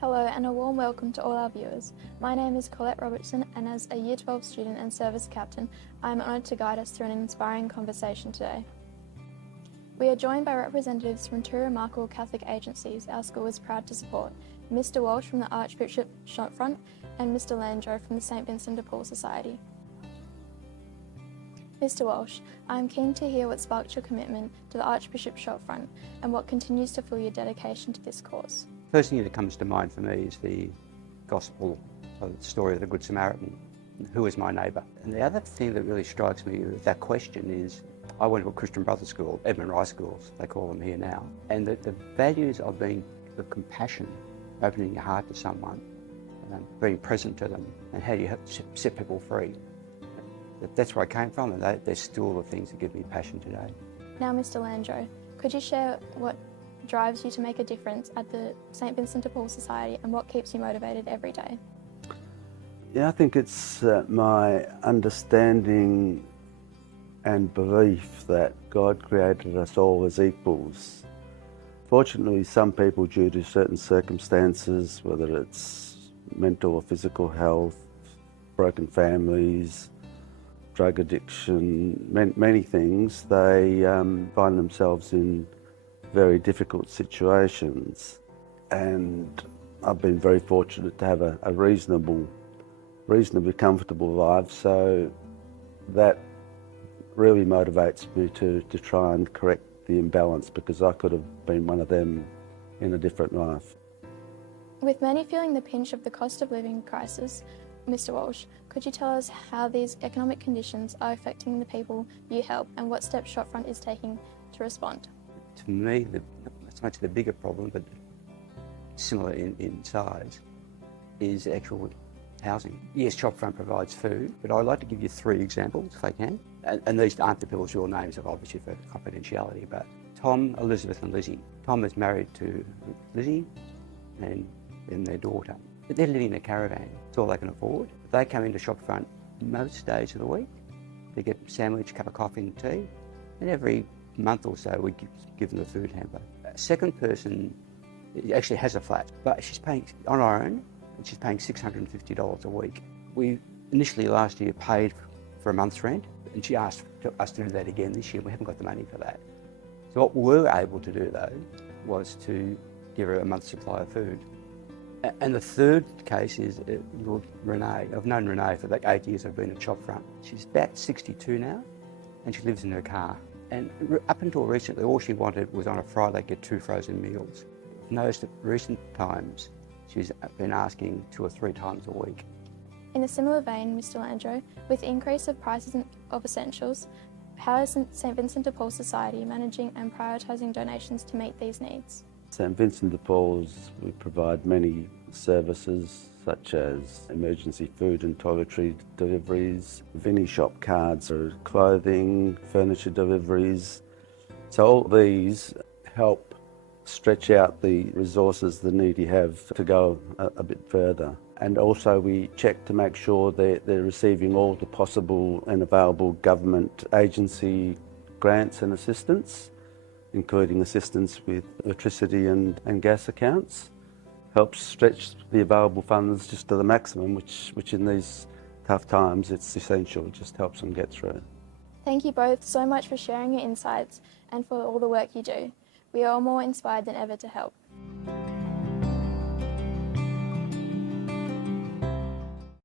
Hello and a warm welcome to all our viewers. My name is Colette Robertson and as a Year 12 student and service captain, I am honoured to guide us through an inspiring conversation today. We are joined by representatives from two remarkable Catholic agencies our school is proud to support, Mr Walsh from the Archbishop Shopfront and Mr Landro from the St Vincent de Paul Society. Mr Walsh, I am keen to hear what sparked your commitment to the Archbishop Shopfront and what continues to fuel your dedication to this cause. First thing that comes to mind for me is the gospel, or the story of the Good Samaritan. Who is my neighbour? And the other thing that really strikes me with that question is, I went to a Christian Brothers school, Edmund Rice schools, they call them here now, and the values of compassion, opening your heart to someone, being present to them, and how you set people free. That's where I came from, and they're still the things that give me passion today. Now, Mr Landro, could you share what drives you to make a difference at the St Vincent de Paul Society and what keeps you motivated every day? Yeah, I think it's my understanding and belief that God created us all as equals. Fortunately, some people, due to certain circumstances, whether it's mental or physical health, broken families, drug addiction, many things, they find themselves in very difficult situations. And I've been very fortunate to have a reasonably comfortable life, so that really motivates me to try and correct the imbalance, because I could have been one of them in a different life. With many feeling the pinch of the cost of living crisis, Mr Walsh, could you tell us how these economic conditions are affecting the people you help and what steps Shopfront is taking to respond? To me, it's much the bigger problem, but similar in size, is actual housing. Yes, Shopfront provides food, but I'd like to give you 3 examples if I can. And these aren't the people's real names, obviously for confidentiality, but Tom, Elizabeth and Lizzie. Tom is married to Lizzie and their daughter. But they're living in a caravan. It's all they can afford. They come into Shopfront most days of the week. They get a sandwich, a cup of coffee and tea, and every month or so we give them a food hamper. A second person actually has a flat, but she's paying on her own, and she's paying $650 a week. We initially last year paid for a month's rent, and she asked us to do that again this year. We haven't got the money for that. So what we were able to do though was to give her a month's supply of food. And the third case is Lord Renee. I've known Renee for like 8 years. I've been at Shopfront. She's about 62 now, and she lives in her car. And up until recently, all she wanted was on a Friday get 2 frozen meals. I've noticed that recent times, she's been asking 2 or 3 times a week. In a similar vein, Mr Landro, with the increase of prices of essentials, how is St Vincent de Paul Society managing and prioritising donations to meet these needs? St Vincent de Paul's, we provide many services such as emergency food and toiletry deliveries, Vinnie shop cards, or clothing, furniture deliveries. So all these help stretch out the resources the needy have to go a bit further. And also we check to make sure they're receiving all the possible and available government agency grants and assistance, including assistance with electricity and gas accounts. Helps stretch the available funds just to the maximum, which in these tough times it's essential. It just helps them get through. Thank you both so much for sharing your insights and for all the work you do. We are all more inspired than ever to help.